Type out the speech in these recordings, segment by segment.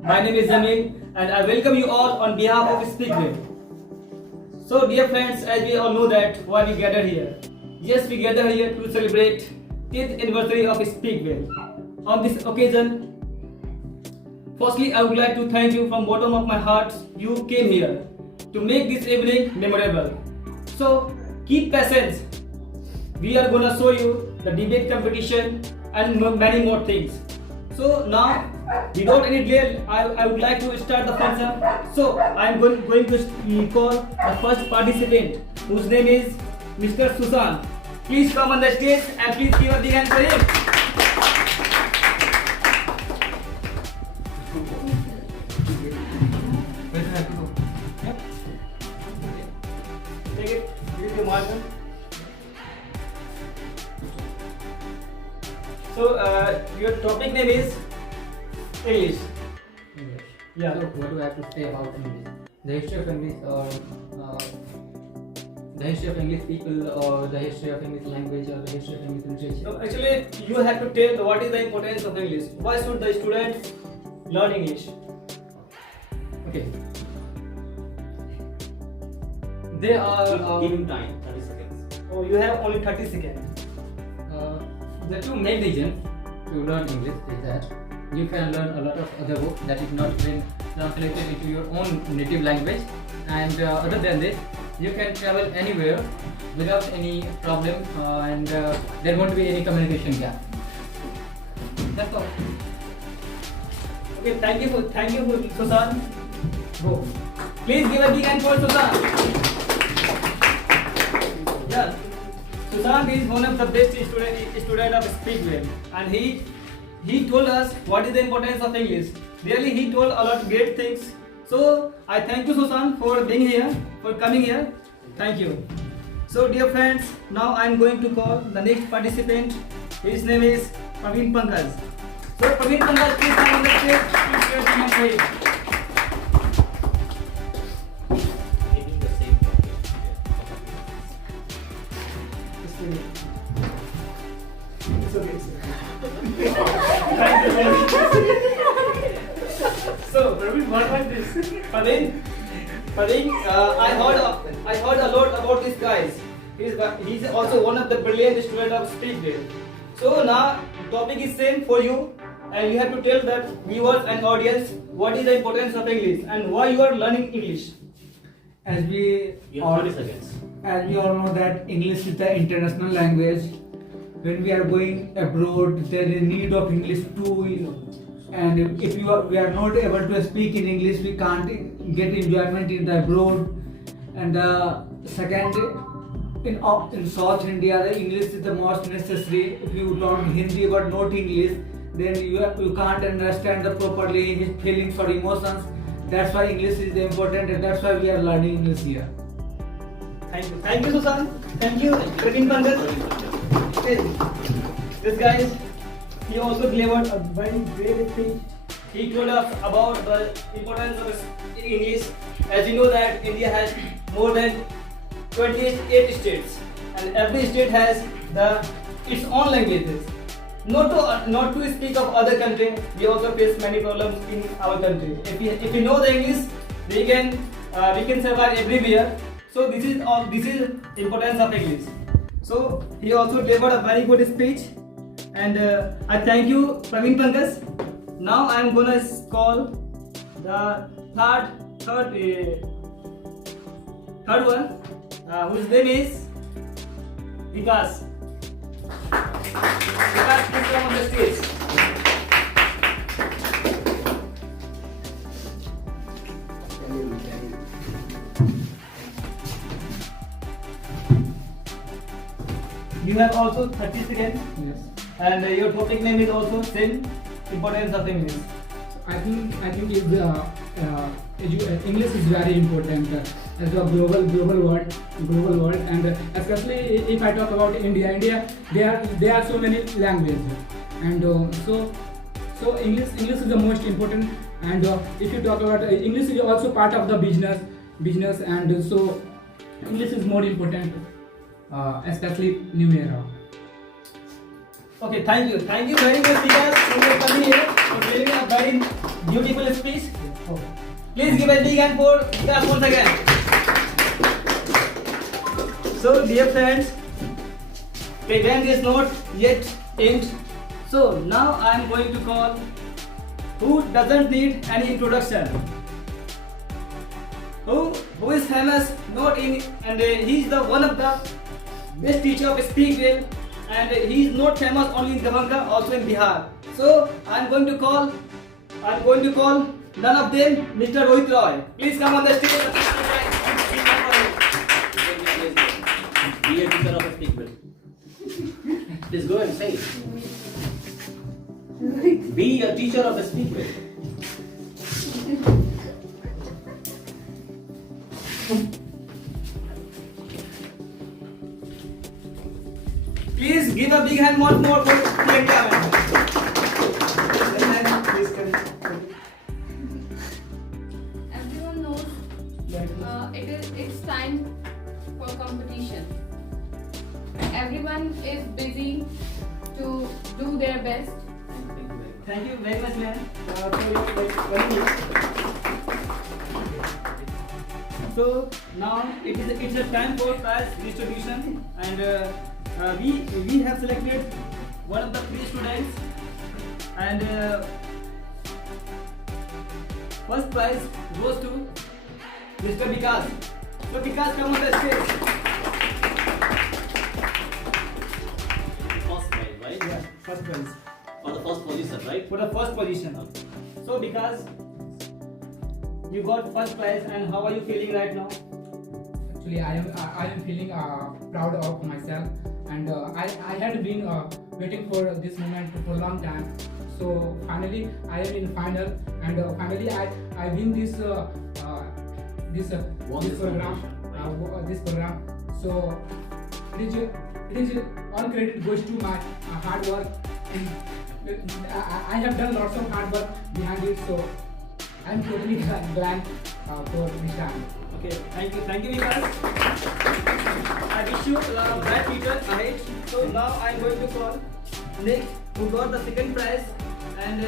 My name is Jamil and I welcome you all on behalf of Speakwell. So dear friends, as we all know that why we gather here. Yes, we gather here to celebrate 10th anniversary of Speakwell. On this occasion, firstly I would like to thank you from bottom of my heart. You came here to make this evening memorable. So keep patience. We are gonna show you the debate competition and many more things. So now, without any delay, I would like to start the function. So I am going to call the first participant, whose name is Mr. Susan. Please come on the stage and please give a big hand for him. Take it. Give it to Martin. So your topic name is English. English. Yeah. So what do I have to say about English? The history of English, or the history of English people, or the history of English language, or the history of English literature? So actually, you have to tell what is the importance of English. Why should the students learn English? Okay. They are. Give him time, 30 seconds. Oh, you have only 30 seconds. The two main reasons to learn English is that you can learn a lot of other books that is not been translated into your own native language, and other than this, you can travel anywhere without any problem, and there won't be any communication gap. That's all. Okay, thank you for Susan. Go. Please give a big hand for Susan. Yeah, Susan is one of the best student of Speakwell, and he told us what is the importance of English. Really, he told a lot of great things. So I thank you, Susan, for being here, for coming here. Thank you. So dear friends, now I am going to call the next participant. His name is Praveen Pankaj. So Praveen Pankaj, please come on the stage. Please share your name for him. Give him the same topic. It's okay. Thank you very much. So, Praveen, what was this? Praveen, I heard a lot about these guys. He's also one of the brilliant students of Speakwell. So now, topic is same for you, and you have to tell the viewers and audience what is the importance of English and why you are learning English. As we You all, have 30 seconds. as we all know that English is the international language. When we are going abroad, there is need of English too. And if we are not able to speak in English, we can't get enjoyment in the abroad. And second, in South India, the English is the most necessary. If you learn Hindi but not English, then you can't understand the properly his feelings or emotions. That's why English is important, and that's why we are learning English here. Thank you, Susan. Thank you, Praveen Pankaj. This guy, he also delivered a very great speech. He told us about the importance of English. As you know that India has more than 28 states, and every state has its own languages. Not to speak of other country, we also face many problems in our country. If we know the English, we can survive everywhere. So this is importance of English. So he also delivered a very good speech, and I thank you, Praveen Pankaj. Now I am gonna call the third one, whose name is Vikas. Vikas, please come on the stage. You have also 30 seconds, Yes. and your topic name is also same, importance of English. I think English is very important as a global world, and especially if I talk about India, there are so many languages, and so English is the most important. And if you talk about English is also part of the business, and so English is more important, especially new era. Okay, thank you very much, Vikas, for coming here, for giving a very beautiful speech. Please give a big hand for Vikas once again. So, dear friends, the event is not yet end. So now I am going to call who doesn't need any introduction. Who is famous not in, and he is the one of the best teacher of speak well, and he is not famous only in Dabhanga, also in Bihar. So I am going to call none of them, Mr. Rohit Roy. Please come on the stage. Be a teacher of a speak well. Please go and say it. Be a teacher of a speak well. Please give a big hand once more for Priyanka. Please come. Everyone knows it's time for competition. Everyone is busy to do their best. Thank you very much, ma'am, for your welcome. So now it's a time for prize distribution, and we have selected one of the 3 students, and first prize goes to Mr. Vikas. So Vikas, come on the stage. First prize, right? Yeah, first prize. For the first position, right? For the first position. So because you got first prize, and how are you feeling right now? Actually, I am feeling proud of myself, and I had been waiting for this moment for a long time. So finally, I am in final, and finally I win this program. So it is all credit goes to my hard work. I have done lots of hard work behind it, so I am totally glad for this time. Okay, thank you Vikas. I wish you a bright future ahead. So now I am going to call next who got the second prize, and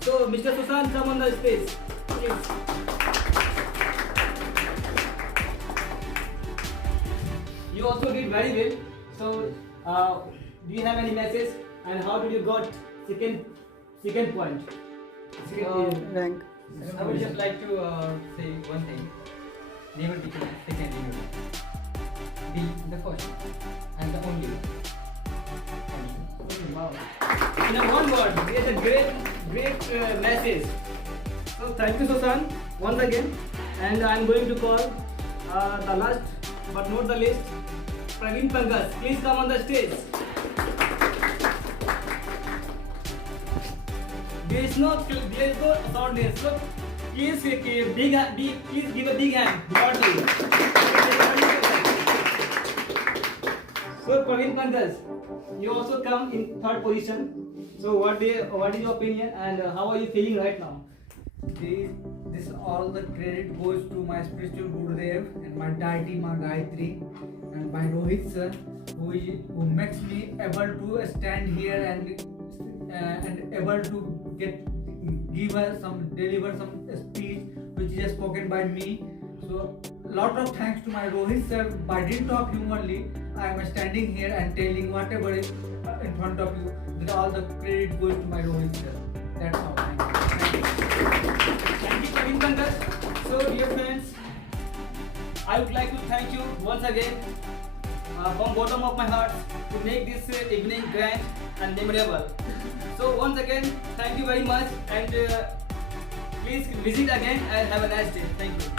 so Mr. Sushant, come on the stage, please. You also did very well. So do you have any message, and how did you got second point? Rank. I would just like to say one thing. Never be second in your life. Be the first and the only. Thank you. Wow. In a one word, it's a great message. So thank you, Susan, once again. And I'm going to call the last but not the least, Praveen Pankaj. Please come on the stage. There is no shortness. So please give a big hand. So Praveen Pankaj, you also come in third position. So what is your opinion, and how are you feeling right now? This all the credit goes to my spiritual Gurudev and my deity Ma Gayatri and my Rohit sir, who makes me able to stand here and able to deliver some speech which is spoken by me. So lot of thanks to my Rohit sir. By didn't talk him only, I am standing here and telling whatever is in front of you. That all the credit goes to my Rohit sir. That's all. Thank you, Praveen Pankaj. So dear friends, I would like to thank you once again from bottom of my heart to make this evening grand and memorable. So once again, thank you very much, and please visit again and have a nice day. Thank you.